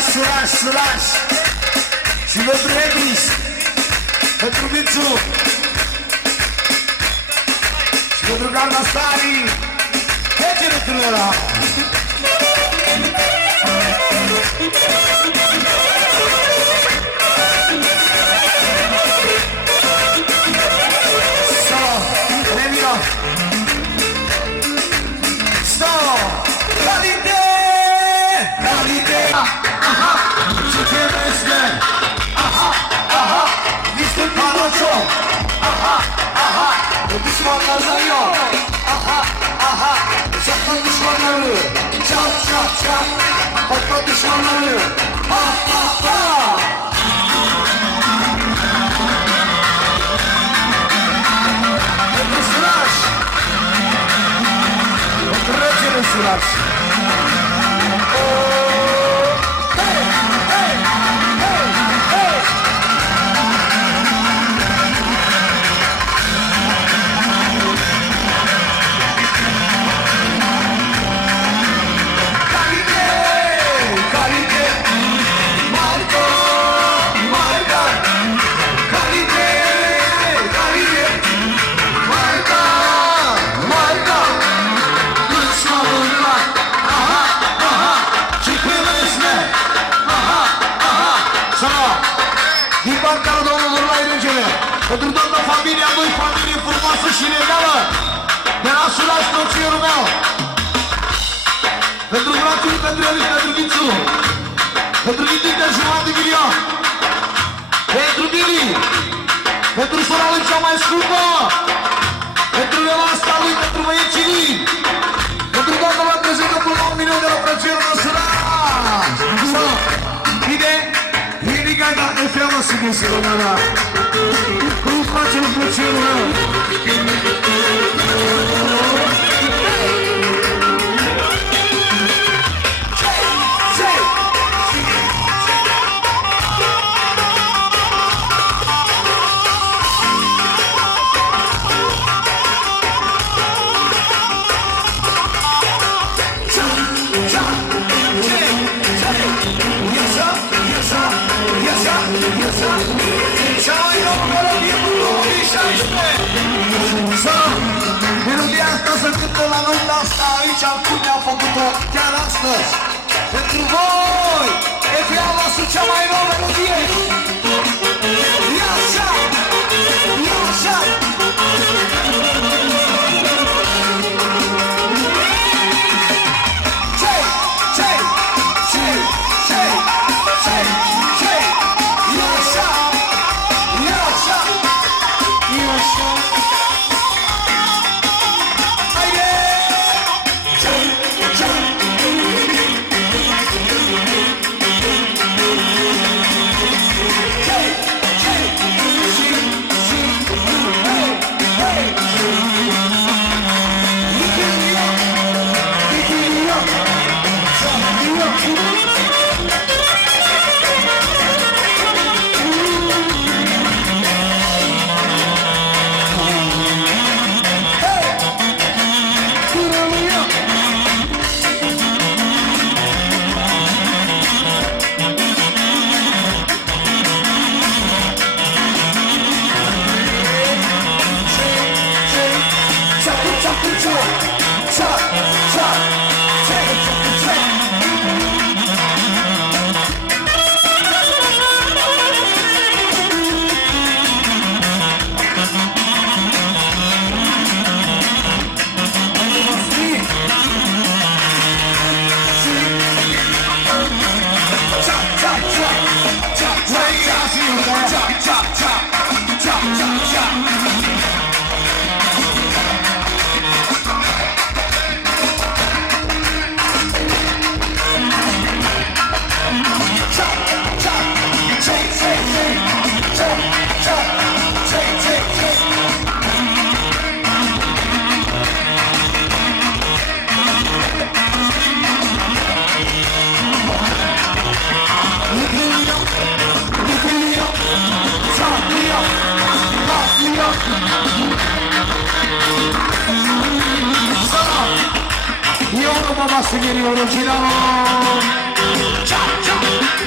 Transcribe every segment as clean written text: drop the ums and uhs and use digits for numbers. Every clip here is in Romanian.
Suraș și pentru Edis, pentru Mițu și pentru Garda Stari, Hegere Tunera. Düşmanlardan yok. Aha, aha. Çakma düşmanları. Çak, çak, çak. Patla düşmanları. Ha, ha, ha. Peki Sıraç. Oturacağım Sıraç. Hey, hey, hey, hey. Pentru toată familia lui, familie frumoasă și legală, de la Suraș, toțierul meu. Pentru brațul, pentru Elis, pentru Ghițu, pentru Ghițu de jumătate de milion, pentru Dili, pentru sora lui cea mai scumpă, pentru nevasta lui, pentru băieții lui, pentru toată lumea trezită până la 1 milion de la plăcerul de Suraș. Bine, ridicata e feamă să găsi româna. Cum facem plăcerul meu? Melodia asta se cântă la noaptea asta aici, cum ne-am făcut-o chiar astăzi. Pentru voi, e fiala cea mai nouă melodie. Ia așa, ia așa. Io non mi va a seguire originale. Ciao, ciao.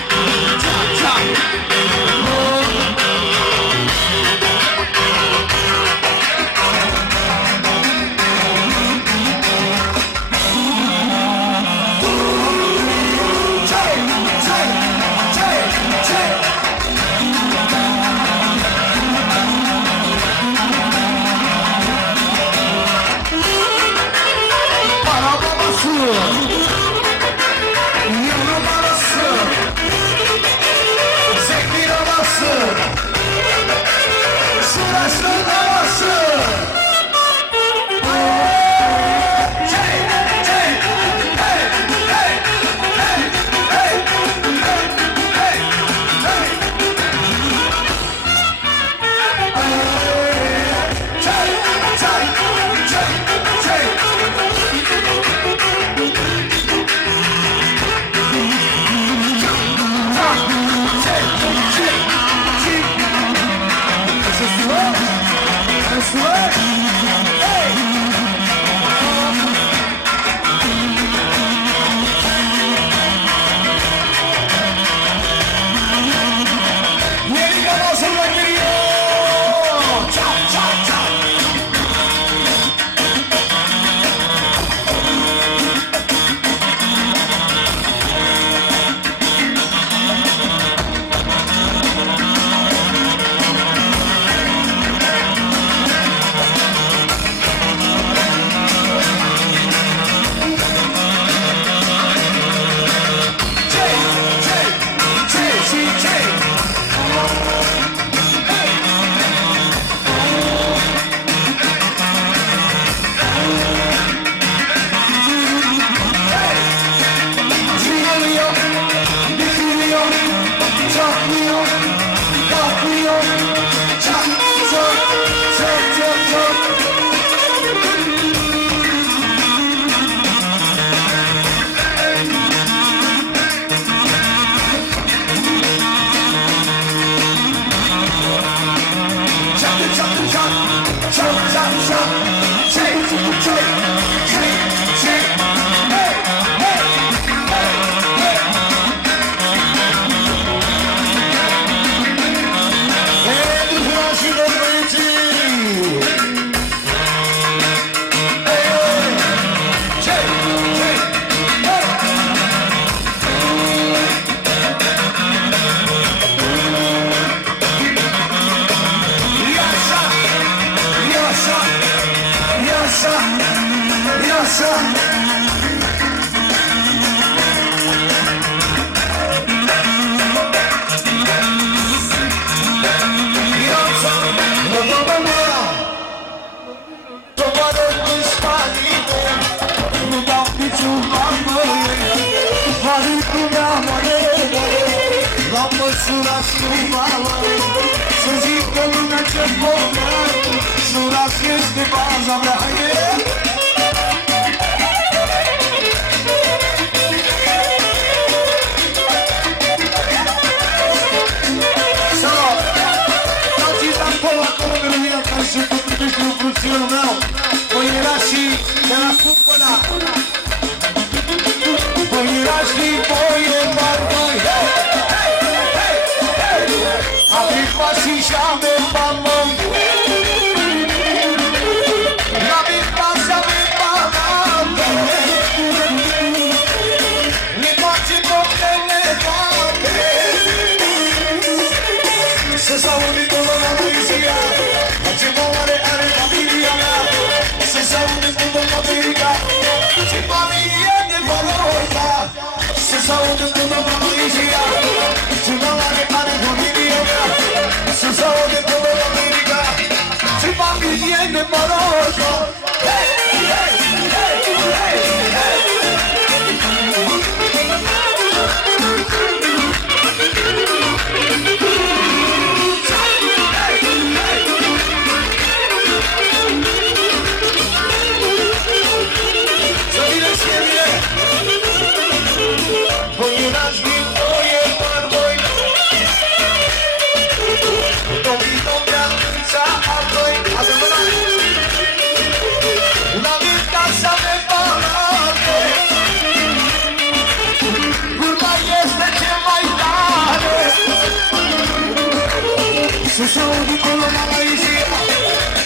Malaysia,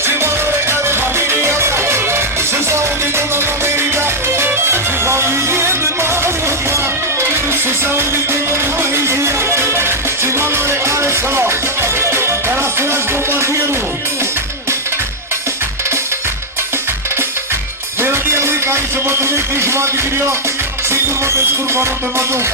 și valoare care familia mea, să s-au unit până în America, și familie de Malaysia, să s-au unit până în Malaysia, și valoare are salam, care a sunat bombardierul. Melodia lui care se mătrunește jumătate de milion, singur mă descurc, mă nu te mă duc.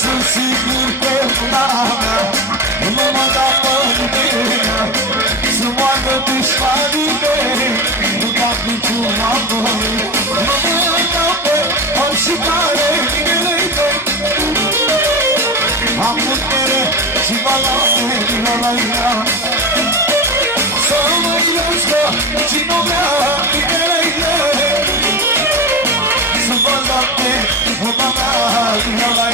Sunt sigur că nu mă dau părintea, să moară dușmanii mei, nu fac niciun apoi. Mă dau pe oricare binele tăi, am putere și valoare din ăla. Să mă iubească și nu vrea binele tăi, să vă dau pe vorba mea din ăla.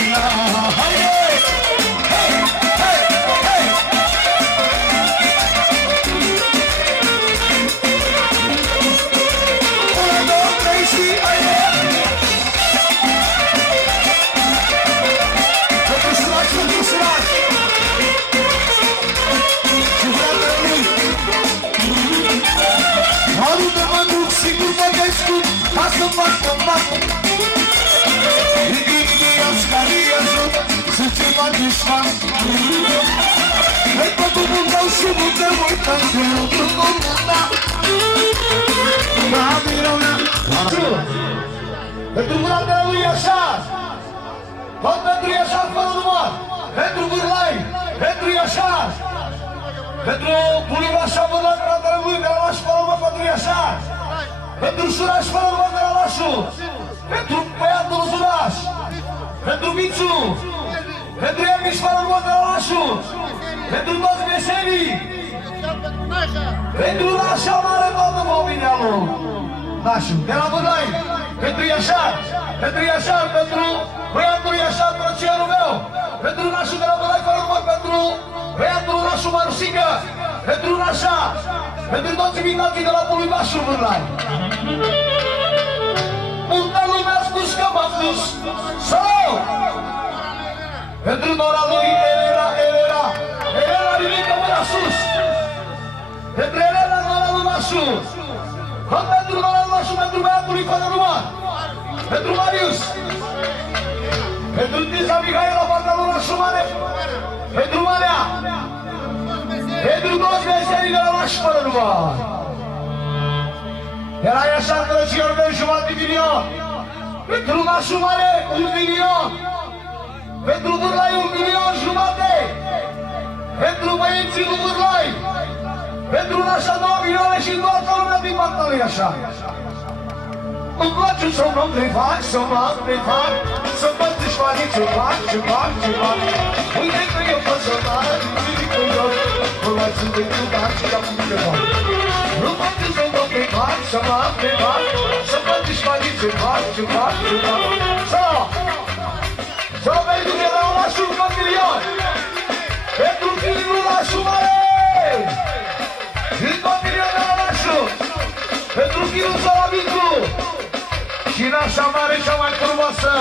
Pentru fratele lui Iașar, tot pentru Iașar fără număr, pentru Vârlai, pentru Iașar, pentru Bulivașa Vârlai, fratele lui de la Laș fără număr, pentru Iașar, pentru Suraș fără număr de la Lașu, pentru băiatul Suraș, pentru Mițu, pentru Emiș fără număr de la Lașu, pentru toți mesenii, pentru Nașa mare toată mobilia lui Nașu, de la Vârlai, pentru Iașar, pentru băiatul Iașar, prăciorul meu, pentru Nașu de la Vârlai fără număr, pentru băiatul Nașu Marusică, pentru Nașa, pentru toți invitații de la Bulivașul Vârlai. Multă lume a spus că m-am dus, sau pentru nora lui Elena, ridică mâna sus, pentru Elena, nora lui Nașu, tot pentru nora lui Nașu, pentru băiatul lui fără număr, pentru Marius, pentru Tiza Mihaela, partea lui Nașu Mare, pentru Marea, pentru toți meserii de la Nașu fără număr. Era Iașar Crăciorul meu $1.000.000, pentru Nașu Mare $1.000.000, pentru Vârlai $1.500.000, pentru băieții lui Vârlai, Pentru așa 2 milioane și toată lumea din Bacăului așa. Îmi place să mă prefac, să mă prefac, să mă desfani ce fac, ce fac, ce fac. Uite că eu pot să mari, uite că eu mai sunt de iubat și am de fac. Îmi place să mă prefac, să mă prefac, să mă desfani ce fac, ce fac, ce fac. Să mergi de la Olașul ca milion, pentru filmul Olașul mare! Încă 1 milion la Olașul, pentru filmul Salavicu! Și nașa mare, cea mai frumoasă!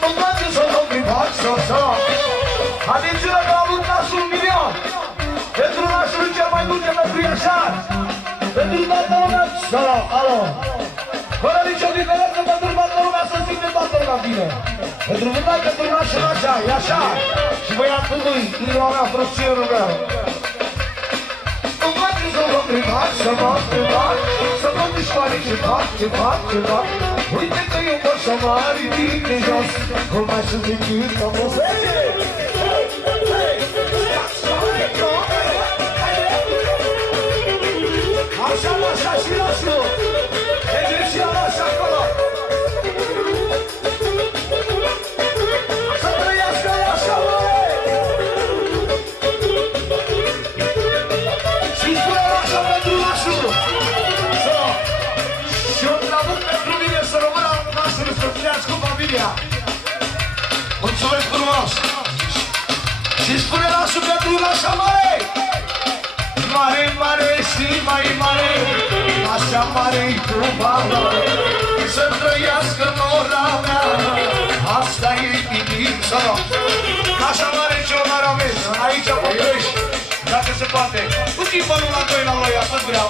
Nu place să mă privat, să! Atențiune că au avut nașul 1 milion! Pentru nașul cel mai dulce, pentru Iașar! Pentru toată lumea, alo! Fără nicio diferență, pentru toată lumea, să simte toată lumea bine! Pentru vândat, pentru nașul așa, Iașar! Și băiatul lui, inima mea, frățierul meu! Nu place să mă privat, să mă privat, să mă desfani ce fac, ce fac, ce fac. Uite că eu pot să mă ridic de jos, cum mai sunt decât am fost. Așa, așa și nașul, energia nașa acolo. Să trăiască așa, măi! Și spune așa pentru nașul. Și un travut pentru mine să rămână nașul, să ținească familia. Mulțumesc frumos! Și spune nașul pentru nașa mare! Mare, mare și mai mare, așa mare-i cu valoare, să trăiască în ora mea, asta e inimța. Așa mare cel mare aveți, aici vă crești, dacă se poate. Puțin până la 2 la noi, asta vreau.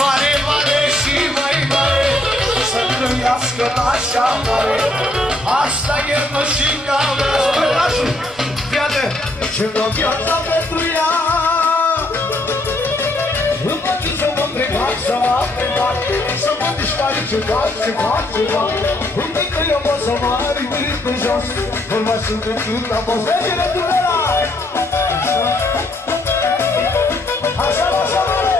Mare, mare și mai mare, să trăiască așa mare, asta e mășica mea. Spune nașul, fiate, ce-mi-o viața pentru ea. Îmi place să mă prefac, să mă prefac, să mă desfani ce fac, ce fac, ce fac. Uite că eu pot să mă ridic pe jos, nu mai sunt decât am fost. Vegele Dunăra! Așa, așa, mare!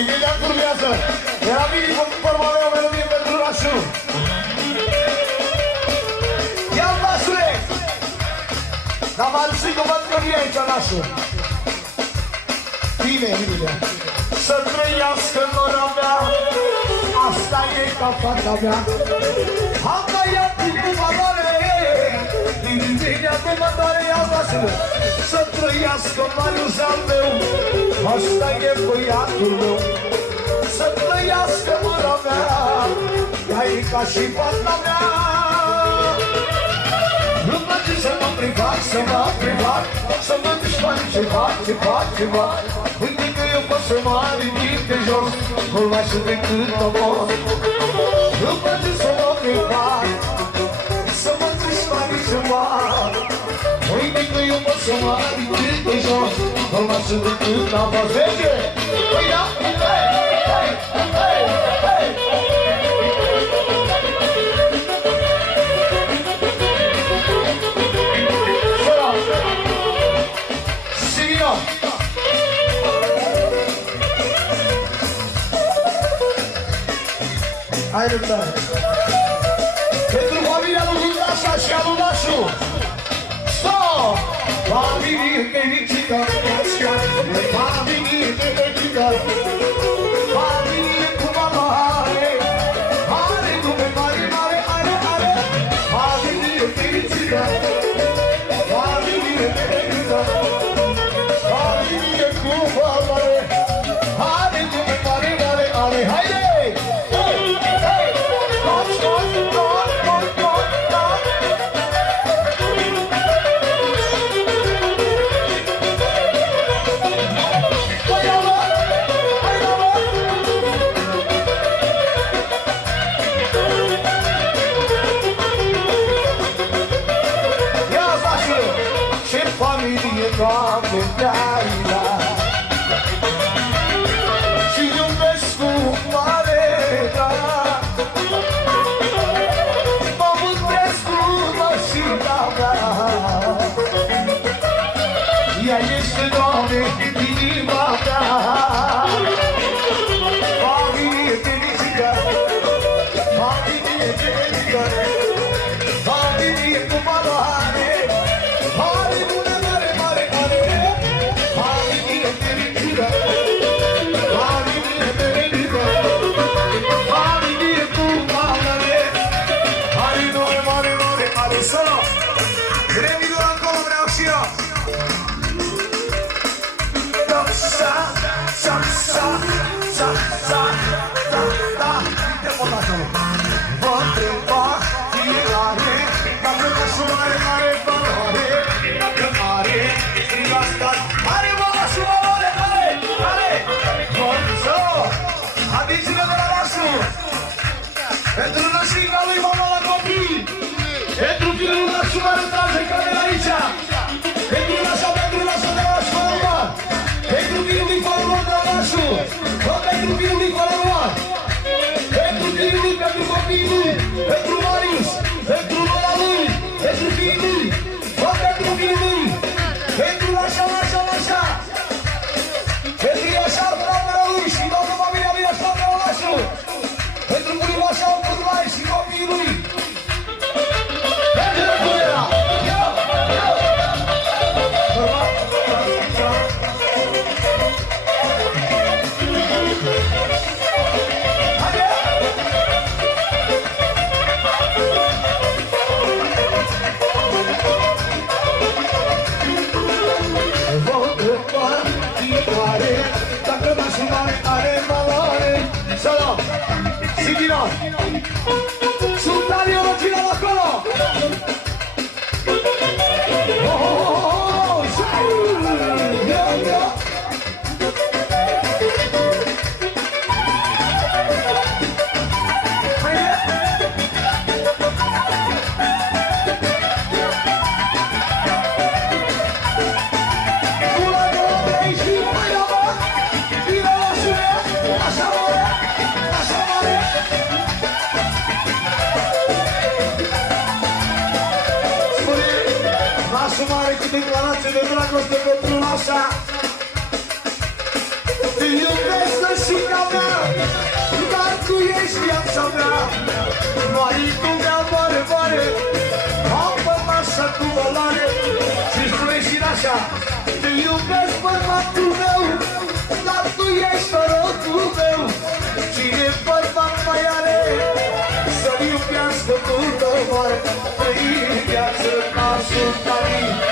Imediat urmează, era bine cu forma mea o melodie pentru nașul. Ia-l nașule! Dar m-a rușit că văd că vine aici nașul. Bine, bine. Să trăiască în ora mea, asta e ca fata mea. Am tăiat cu valoare, din linia de mătoare, ia-l nașule. Să trăiască Marius al meu, asta e băiatul meu. Să trăiască mâna mea, ea e ca și fata mea. Nu-mi place să mă privat, să mă privat, să mă desfani ce fac, ce fac, ce fac. Uite că eu pot să mă ridic de jos, nu mai sunt decât omor. Nu-mi place să mă privat, să mă desfani ce fac. Uite că eu pot să mă ridic de jos, nu mai sunt decât omor. Vege! Păi da! Hei! Hei! Hei! Hei! Hai răbdare! Pentru familia lui Hundașa și a lui Nașu! Stop! Familie fericită! Familie fericită! Familie cu valoare! Are nume mare, mare, are, are! Familie fericită! Familie fericită! Familie cu valoare! Are nume mare, mare, are! Haide! Doamne, mi-ai dat și iubesc cu mare drag. M-am îndresc cu mașina mea, ea este, Doamne, inima mea. Familie fericită, familie fericită, familie cu valoare, mare, bună, mare, mare, mare, familie fericită, familie fericită, familie cu valoare, mare, mare, mare, mare, mare, solo, remidul acolo vreau și eu. Sa, sa, sa, sa, sa, sa, da, uite pot acolo. Vă întreba fiecare dacă nașul are mare valoare, dacă are strigați tari, are mă nașul valoare, are, Gonzo, atingi-ne de la nașul, pentru nășica lui mama la copii, pentru fiul nașul mare trage care e aici, pentru nașa de la școală, pentru fiul Faraon de la nașul, pentru fiul Faraon, pentru fiul, pentru copilul, pentru Marius, pentru mama lui, pentru fiul, pentru fiul, pentru așa, pentru așa, fratele lui și toată familia lui așa de la nașul, pentru bunicul așa, Purlai și copiii lui. Merge la Cuvera! Dacă nașul mare are valoare, solo, Sigino, Sultanii Orogina acolo! Mare cu declarație de dragoste pentru nașa. Te iubesc, nășica mea, dar tu ești viața mea. Maricul meu mare, mare, am pe nașa cu valoare. Și spune și nașa, te iubesc, bărbatul meu, dar tu ești norotul meu. Cine bărbat mai are, să-l iubească cu tău mare, trăi viață nașul tău.